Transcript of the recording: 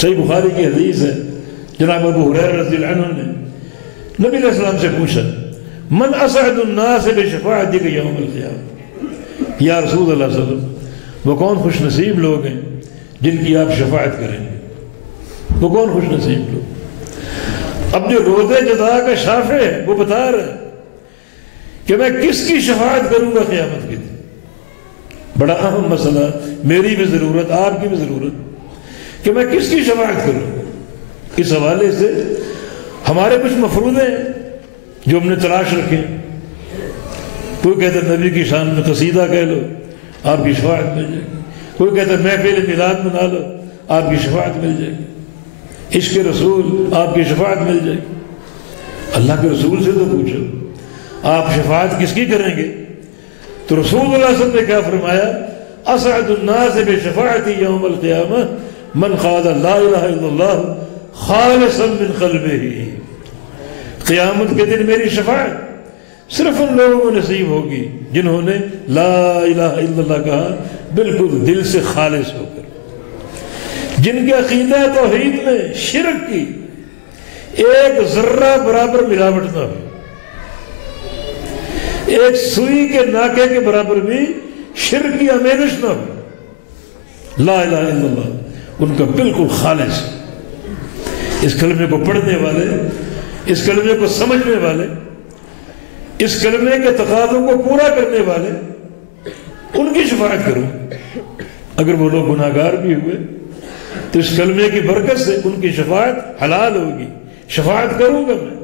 صحیح بخاری کی حدیث ہے، جناب ابو ہریرہ رضی اللہ عنہ نے نبی علیہ السلام سے پوچھا من اسعد الناس بشفاعتک یوم القیامہ، یا رسول اللہ صلی اللہ علیہ وسلم وہ کون خوش نصیب لوگ ہیں جن کی آپ شفاعت کریں گے؟ وہ کون خوش نصیب لوگ؟ اب جو روضہ جزا کا شافع ہے وہ بتا رہا ہے کہ میں کس کی شفاعت کروں گا قیامت کے دن۔ بڑا اہم مسئلہ، میری بھی ضرورت، آپ کی بھی ضرورت کہ میں کس کی شفاعت کروں۔ اس حوالے سے ہمارے کچھ مفروضے ہیں جو ہم نے تلاش رکھے۔ کوئی کہتا ہے نبی کی شان میں قصیدہ کہہ لو، آپ کی شفاعت مل جائے گی۔ کوئی کہتا ہے محفل میلاد منا لو، آپ کی شفاعت مل جائے گی۔ عشق رسول، آپ کی شفاعت مل جائے گی۔ اللہ کے رسول سے تو پوچھو آپ شفاعت کس کی کریں گے؟ تو رسول اللہ صلی اللہ علیہ وسلم نے کیا فرمایا؟ اسعد الناس بشفاعتی یوم القیامہ من قال لا الہ الا اللہ خالصا من قلبہ۔ قیامت کے دن میری شفاعت صرف ان لوگوں کو نصیب ہوگی جنہوں نے لا الہ الا اللہ کہا بالکل دل سے خالص ہو کر، جن کے عقیدہ توحید میں شرک کی ایک ذرہ برابر ملاوٹ نہ ہو، ایک سوئی کے ناکے کے برابر بھی شرک کی آمیزش نہ ہو، لا الہ الا اللہ ان کا بالکل خالص۔ اس کلمے کو پڑھنے والے، اس کلمے کو سمجھنے والے، اس کلمے کے تقاضوں کو پورا کرنے والے، ان کی شفاعت کروں۔ اگر وہ لوگ گناہگار بھی ہوئے تو اس کلمے کی برکت سے ان کی شفاعت حلال ہوگی، شفاعت کروں گا میں۔